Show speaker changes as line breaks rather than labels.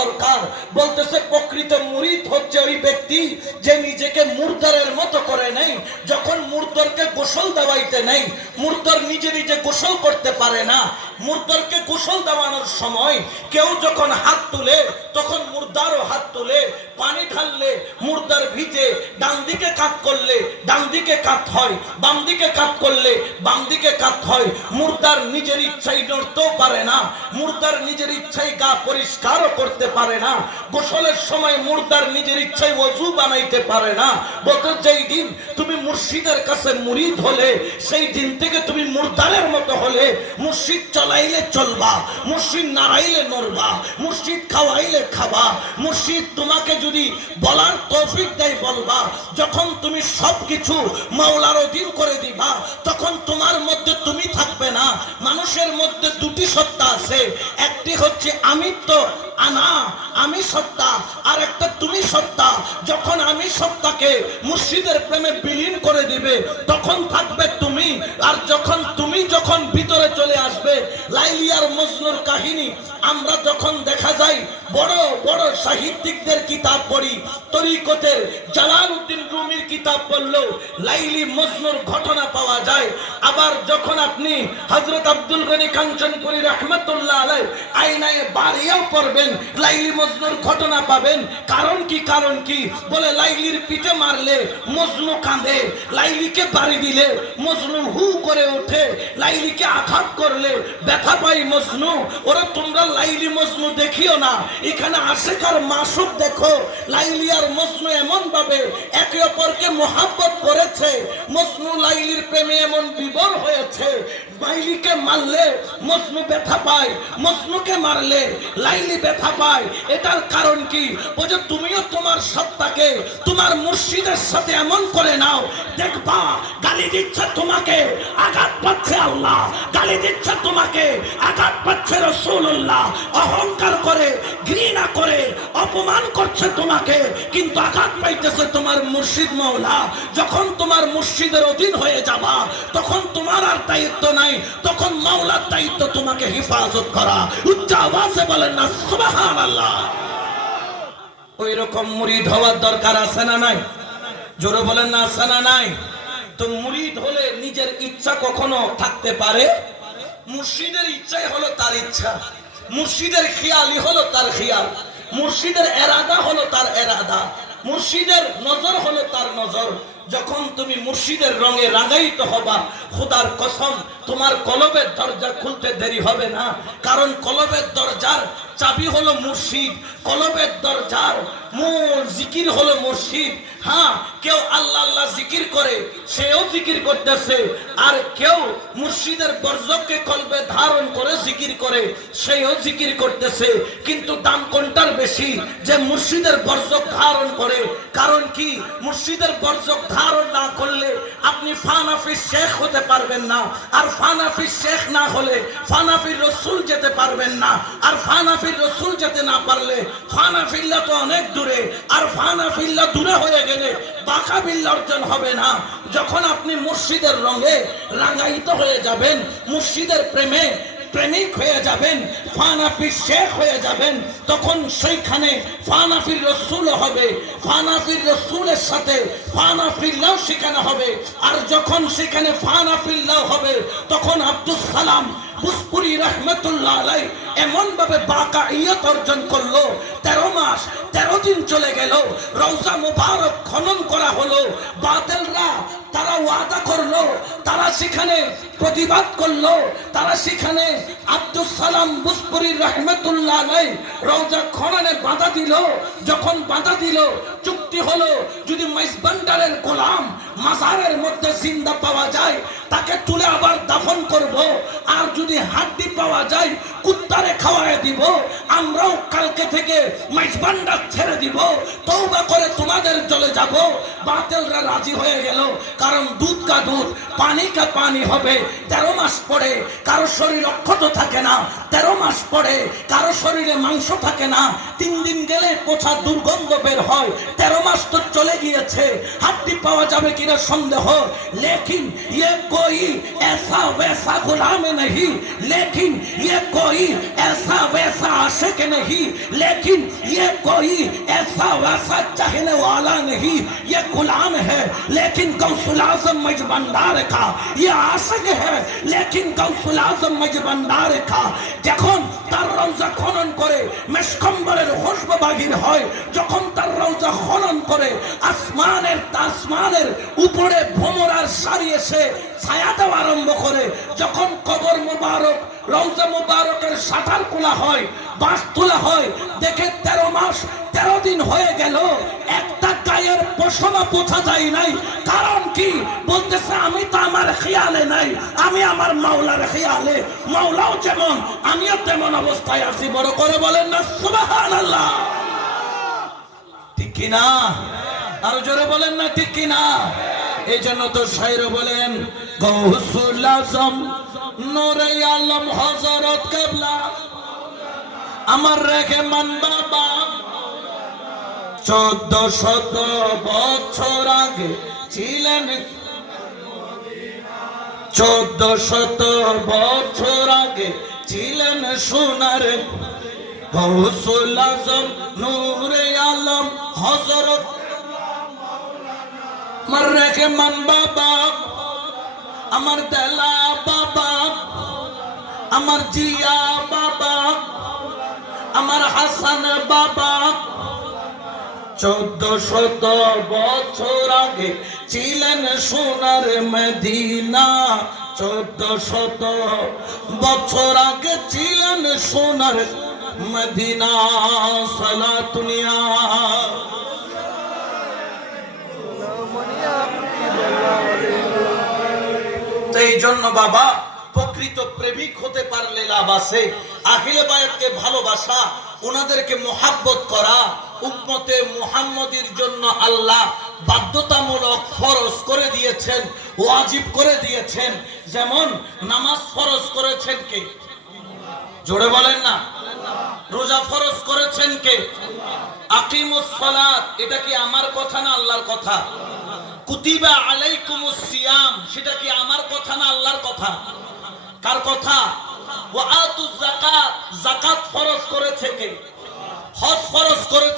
দরকার। বলতেছে, প্রকৃত মুরিদ হচ্ছে ওই ব্যক্তি যে নিজেকে মুর্দারের মতো করে নেই যখন মুর্দরকে গোসল দেওয়াইতে নেই মুর্দর নিজে নিজে গোসল করতে পারে না। মুর্দরকে গোসল দেওয়ানোর সময় কেউ যখন হাত তুলে, তখন মুর্দারও হাত তুলে, পানি ঢাললে মুর্দার ভিজে ডান দিকে কাত করলে ডান দিকে কাত হয়, বাম দিকে কাত করলে বাম দিকে কাত হয়। মুর্দার নিজের ইচ্ছাই নড়তেও পারে না, মুর্দার নিজের ইচ্ছাই গা পরিষ্কারও করতে পারে না, গোসলের সময় মুর্দার নিজের ইচ্ছাই ওযু বানাইতে পারে না। বলতে যেই দিন তুমি মুর্শিদের কাছে মুরিদ হলে, সেই দিন থেকে তুমি মুর্দারের মতো হলে, মুর্শিদ চলাইলে চলবা, মুর্শিদ নাড়াইলে নড়বা, মুর্শিদ খাওয়াইলে খাবা। মুর্শিদ তোমাকে যদি বলার তৌফিক দেয় বলবা, যখন তুমি সবকিছু মাওলার অধীন করে দিবা, তখন তোমার মধ্যে তুমি থাকবে না। মানুষের মধ্যে দুটি সত্তা আছে, একটি হচ্ছে আমিত্ব, আনা, আমি সত্তা আর একটা তুমি সত্তা। যখন আমি সত্তাকে মুর্শিদের প্রেমে বিলীন করে দিবে, তখন থাকবে তুমি, আর যখন তুমি যখন ভিতরে চলে আসবে লাইলিয়ার মজনুর কাহিনী, আমরা যখন দেখা যায় বড় বড় সাহিত্যিকদের কিতাব পড়ি, তরিকতের জালালউদ্দিন রুমির কিতাব পড়লেও লাইলি মজনুর ঘটনা পাওয়া যায়। আবার যখন আপনি হযরত আব্দুল গনি কাঞ্চনপুরী রহমতুল্লাহ আলাই আইনায় বাড়িয়াও পড়বেন, লাইলি মজনুর ঘটনা পাবেন। কারণ কি কারণ কি? বলে লাইলির পিঠে মারলে মজনু কাঁদে, লাইলিকে বাড়ি দিলে মজনু হু করে ওঠে, লাইলিকে আঘাত করলে ব্যথা পাই মজনু। ওরা, তোমরা লাইলি মজনু দেখিও না। এখানে আশেকার মাসুক দেখো, লাইলি আর মজনু এমন ভাবে একে অপরকে মোহাব্বত করেছে। মজনু লাইলির প্রেমে এমন বিবর হয়েছে। লাইলিকে মারলে মজনু ব্যথা পায়, মজনুকে মারলে লাইলি ব্যথা পায়। এটার কারণ কি? বলছে তুমিও তোমার সত্তাকে, তোমার মুর্শিদের সাথে এমন করে নাও। দেখবা গালি দিচ্ছে তোমাকে, আঘাত পাচ্ছে আল্লাহ। গালি দিচ্ছে তোমাকে, আঘাত পাচ্ছে রসুল্লাহ অহংকার করে, ঘৃণা করে, অপমান করছে তোমাকে, কিন্তু আঘাত পাইতেছে তোমার মুর্শিদ মৌলা যখন তোমার মুর্শিদের অধীন হয়ে যাবা, তখন তোমার আর দায়িত্ব নাই, তখন মাওলার দায়িত্ব তোমাকে হেফাজত করা। উচ্চ আওয়াজে বলেন না সুবাহান আল্লাহ ওই রকম মুরিদ হওয়ার দরকার আছে না নাই? জোরে বলেন না, আছে না নাই? তো মুরিদ হলে নিজের ইচ্ছা কখনো থাকতে পারে? মুর্শিদের ইচ্ছাই হলো তার ইচ্ছা। মুর্শিদের খেয়ালই হলো তার খেয়াল। মুর্শিদের এরাদা হলো তার এরাদা। মুর্শিদের নজর হলো তার নজর। যখন তুমি মুর্শিদের রঙে রাঙায়িত হবা, খোদার কসম, তোমার কলবের দরজা খুলতে দেরি হবে না। কারণ কলবের দরজার চাবি হলো মুর্শিদ। কলবের দরজার মূল জিকির হলো মুর্শিদ হ্যাঁ কেউ আল্লাহ আল্লাহ জিকির করে, সেও জিকির করতেছে। আর কেউ মুর্শিদের বর্জককে কলবে ধারণ করে জিকির করে, সেও জিকির করতেছে। কিন্তু দাম কোনটার বেশি? যে মুর্শিদের বর্জক ধারণ করে। কারণ কি? মুর্শিদের বর্জক ধারণ না করলে আপনি ফানাফি শেখ হতে পারবেন না। আর ফানাফি শেখ না হলে ফানাফির রসুল যেতে পারবেন না। আর ফানাফির রসুল যেতে না পারলে ফানাফিল্লা তো অনেক দূরে, আর ফানাফিল্লা দূরে হয়ে গেলে বাঁকা বিল্লা অর্জন হবে না। যখন আপনি মুর্শিদের রঙে রাঙায়িত হয়ে যাবেন, মুর্শিদের প্রেমে প্রেমিক হয়ে যাবেন ফানাফির শেখ হয়ে যাবেন, তখন সেইখানে ফানাফির রসুল হবে ফানাফির রসুলের সাথে ফানাফিল্লাও সেখানে হবে। আর যখন সেখানে ফানাফিল্লাও হবে, তখন আব্দুল সালাম বুসপুরি রহমতুল্লাহ আলাই এমন ভাবে বাঁকা ইয়ত অর্জন করল। তেরো মাস, তেরো দিন চলে গেল। রৌজা মুবারক খনন করা হলো। বাতেলরা তারা ওয়াদা করল, তারা সেখানে প্রতিবাদ করল, তারা সেখানে আব্দুল সালাম বুসপুরি রহমতুল্লাহ আলাই রৌজা খননে বাধা দিল। যখন বাধা দিল চুক্তি হলো, যদি মাইজবান্ডারের গোলাম মাজারের মধ্যে জিন্দা পাওয়া যায়, তাকে তুলে আবার দাফন করব, আর যদি হাড্ডি পাওয়া যায়, কুত্তারে খাওয়ায় দিব আমরাও কালকে থেকে মাইজবান্ডার ছেড়ে দিব তৌবা করে তোমাদের চলে যাব বাতেলরা রাজি হয়ে গেল কারণ দুধ কা দুধ পানি কা পানি হবে তেরো মাস পরে কারো শরীর অক্ষত থাকে না তেরো মাস পরে কারো শরীরে মাংস থাকে না তিন দিন গেলে পোছা দুর্গন্ধ বের হয় তেরো মাস তো চলে গিয়েছে হাড্ডি পাওয়া যাবে কিনা সন্দেহ लेकिन ये कोई ऐसा वैसा गुलाम नहीं लेकिन ये कोई कोई ऐसा वैसा आशिक नहीं लेकिन ये कोई ऐसा वैसा चाहने वाला नहीं ये गुलाम है लेकिन गौसुल आजम मजबंदार का ये आशिक है लेकिन गौसुल आजम মজবন্দার খা যখন তার রওজা খনন করে মেশকম্বরের খুশবু বাগির হয় যখন তার রওজা খনন করে আসমানের আসমানের উপরে ভ্রমরার সারি এসে ছায়া দেওয়া আরম্ভ করে যখন কবর মোবারক রওজা মোবারকের শাটার খোলা হয় বাঁশ তোলা হয়। দেখে তেরো মাস, তেরো দিন হয়ে গেল, একটা গায়ের পশমা পোছা যায় নাই। কারণ কি? বলতেছে, আমি তো আমার খেয়ালে নাই, আমি আমার মাওলার খেয়ালে। মাওলাও যেমন, আমিও তেমন অবস্থায় আছি। বড় করে বলেন না, সুবহানাল্লাহ। ঠিক কিনা? আরও জোরে বলেন না, ঠিক কিনা? এই জন্য তো শাইর বলেন গৌসুল আজম, নূরে আলম হযরত কেবলা। আমার রেখে মান বাবা চোদ্দ শত বছর আগে ছিলেন। চোদ্দ শত বছর আগে ছিলেন সোনার গৌসুল আজম, নূরে আলম হজরত আমার রেখে মান বাবা, আমার দেলা বাবা, আমার জিয়া বাবা, আমার হাসান বাবা। চোদ্দ শত বছর আগে ছিলেন সোনার মদিনা। চোদ্দ শত বছর আগে ছিলেন সোনার মদিনা। সালাতুনিয়া তো এই জন্য বাবা, প্রকৃত প্রেমিক হতে পারলে লাভ আছে। আখিলে বায়াতকে ভালোবাসা ওনাদেরকে মোহাব্বত করা, উম্মতে মুহাম্মদের জন্য আল্লাহ বাধ্যতামূলক ফরজ করে দিয়েছেন, ওয়াজিব করে দিয়েছেন। যেমন নামাজ ফরজ করেছেন কে? জোরে বলেন না। রোজা ফরজ করেছেন কে? আকিমুস সালাত, এটা কি আমার কথা না আল্লাহর কথা? কুতিবা আলাইকুম সিয়াম, সেটা কি আমার কথা না আল্লাহর কথা? কার কথা? ওয়া আতুজ যাকাত যাকাত ফরজ করেছে কে? হজ ফরজ করেছে